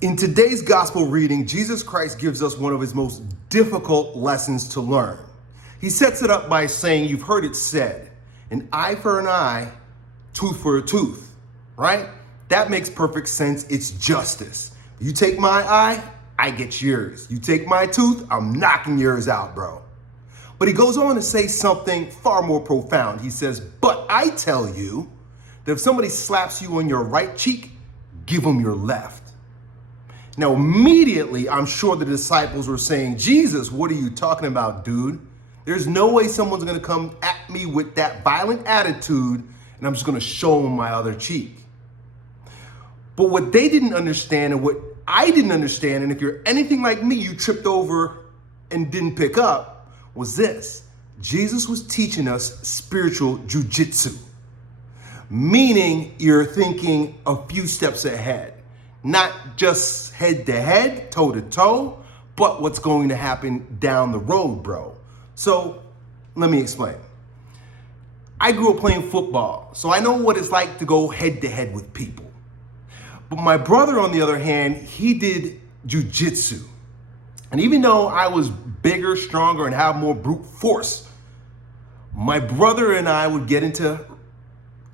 In today's gospel reading, Jesus Christ gives us one of his most difficult lessons to learn. He sets it up by saying, you've heard it said, an eye for an eye, tooth for a tooth, right? That makes perfect sense. It's justice. You take my eye, I get yours. You take my tooth, I'm knocking yours out, bro. But he goes on to say something far more profound. He says, but I tell you that if somebody slaps you on your right cheek, give them your left. Now, immediately, I'm sure the disciples were saying, Jesus, what are you talking about, dude? There's no way someone's going to come at me with that violent attitude and I'm just going to show them my other cheek. But what they didn't understand and what I didn't understand, and if you're anything like me, you tripped over and didn't pick up, was this. Jesus was teaching us spiritual jujitsu, meaning you're thinking a few steps ahead. Not just head to head, toe to toe, but what's going to happen down the road, bro. So let me explain. I grew up playing football, so I know what it's like to go head to head with people. But my brother, on the other hand, he did jujitsu. And even though I was bigger, stronger, and have more brute force, my brother and I would get into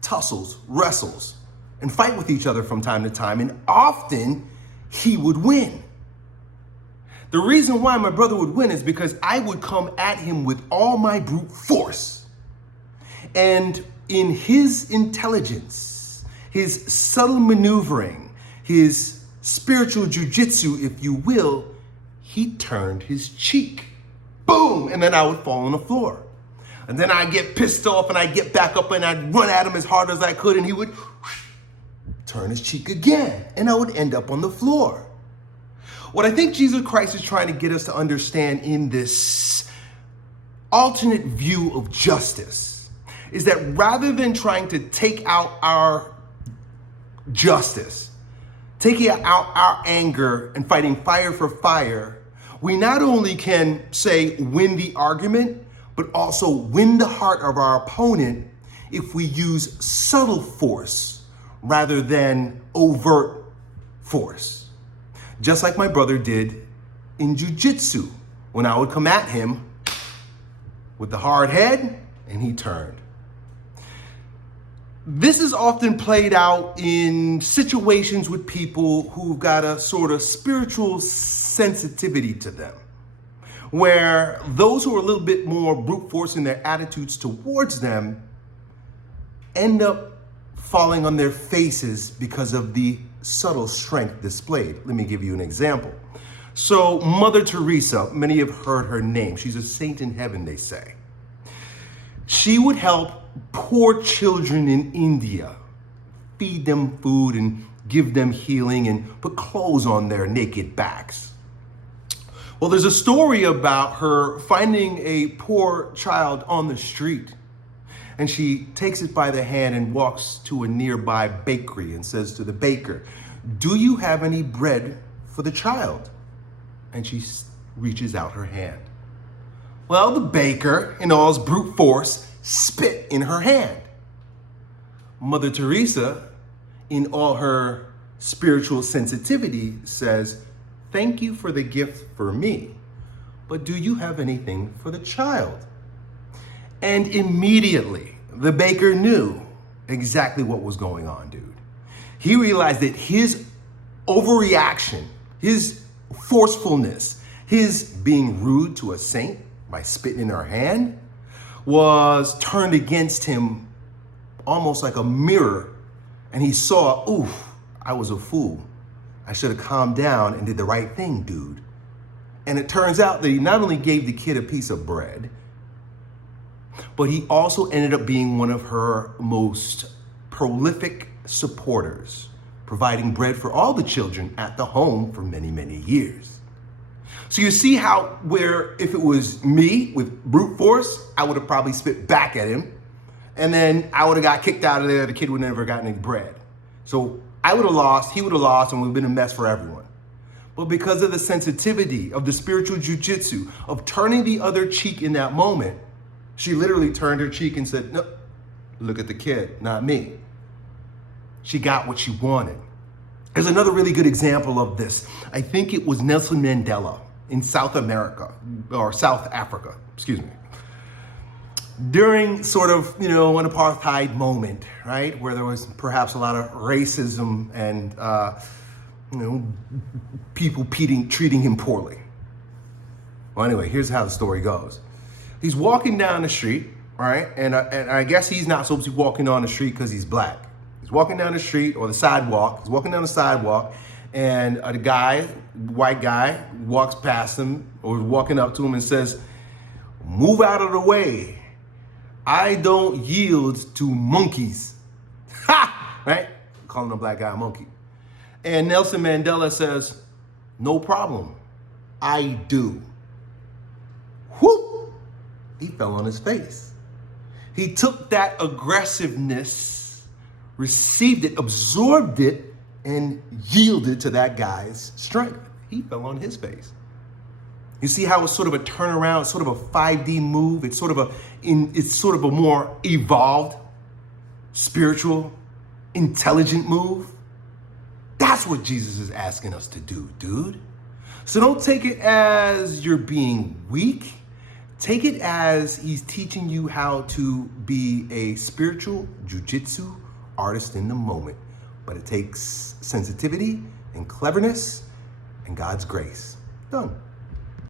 tussles, wrestles, and fight with each other from time to time, and often he would win. The reason why my brother would win is because I would come at him with all my brute force. And in his intelligence, his subtle maneuvering, his spiritual jujitsu, if you will, he turned his cheek. Boom! And then I would fall on the floor. And then I'd get pissed off and I'd get back up and I'd run at him as hard as I could, and he would turn his cheek again, and I would end up on the floor. What I think Jesus Christ is trying to get us to understand in this alternate view of justice is that rather than trying to take out our justice, taking out our anger and fighting fire for fire, we not only can say win the argument, but also win the heart of our opponent if we use subtle force rather than overt force. Just like my brother did in jujitsu, when I would come at him with the hard head and he turned. This is often played out in situations with people who've got a sort of spiritual sensitivity to them, where those who are a little bit more brute force in their attitudes towards them end up falling on their faces because of the subtle strength displayed. Let me give you an example. So Mother Teresa, many have heard her name. She's a saint in heaven, they say. She would help poor children in India, feed them food and give them healing and put clothes on their naked backs. Well, there's a story about her finding a poor child on the street. And she takes it by the hand and walks to a nearby bakery and says to the baker, do you have any bread for the child? And she reaches out her hand. Well, the baker, in all his brute force, spit in her hand. Mother Teresa, in all her spiritual sensitivity, says, thank you for the gift for me, but do you have anything for the child? And immediately, the baker knew exactly what was going on, dude. He realized that his overreaction, his forcefulness, his being rude to a saint by spitting in her hand was turned against him almost like a mirror. And he saw, oof, I was a fool. I should have calmed down and did the right thing, dude. And it turns out that he not only gave the kid a piece of bread, but he also ended up being one of her most prolific supporters, providing bread for all the children at the home for many, many years. So you see how where if it was me with brute force, I would have probably spit back at him, and then I would have got kicked out of there. The kid would never have gotten any bread. So I would have lost, he would have lost, and it would have been a mess for everyone. But because of the sensitivity of the spiritual jujitsu, of turning the other cheek in that moment, she literally turned her cheek and said, no, look at the kid, not me. She got what she wanted. There's another really good example of this. I think it was Nelson Mandela in South America, or South Africa, excuse me. During sort of, an apartheid moment, right, where there was perhaps a lot of racism and, people treating him poorly. Well, anyway, here's how the story goes. He's walking down the street, right, and I guess he's not supposed to be walking on the street because he's black. He's walking down the street or the sidewalk. He's walking down the sidewalk, and white guy, walks past him or walking up to him and says, "Move out of the way. I don't yield to monkeys." Ha! Right? Calling a black guy a monkey. And Nelson Mandela says, "No problem. I do." Whoop! He fell on his face. He took that aggressiveness, received it, absorbed it, and yielded to that guy's strength. He fell on his face. You see how it's sort of a turnaround, sort of a 5D move. It's sort of a more evolved, spiritual, intelligent move. That's what Jesus is asking us to do, dude. So don't take it as you're being weak. Take it as he's teaching you how to be a spiritual jujitsu artist in the moment. But it takes sensitivity and cleverness and God's grace. Done.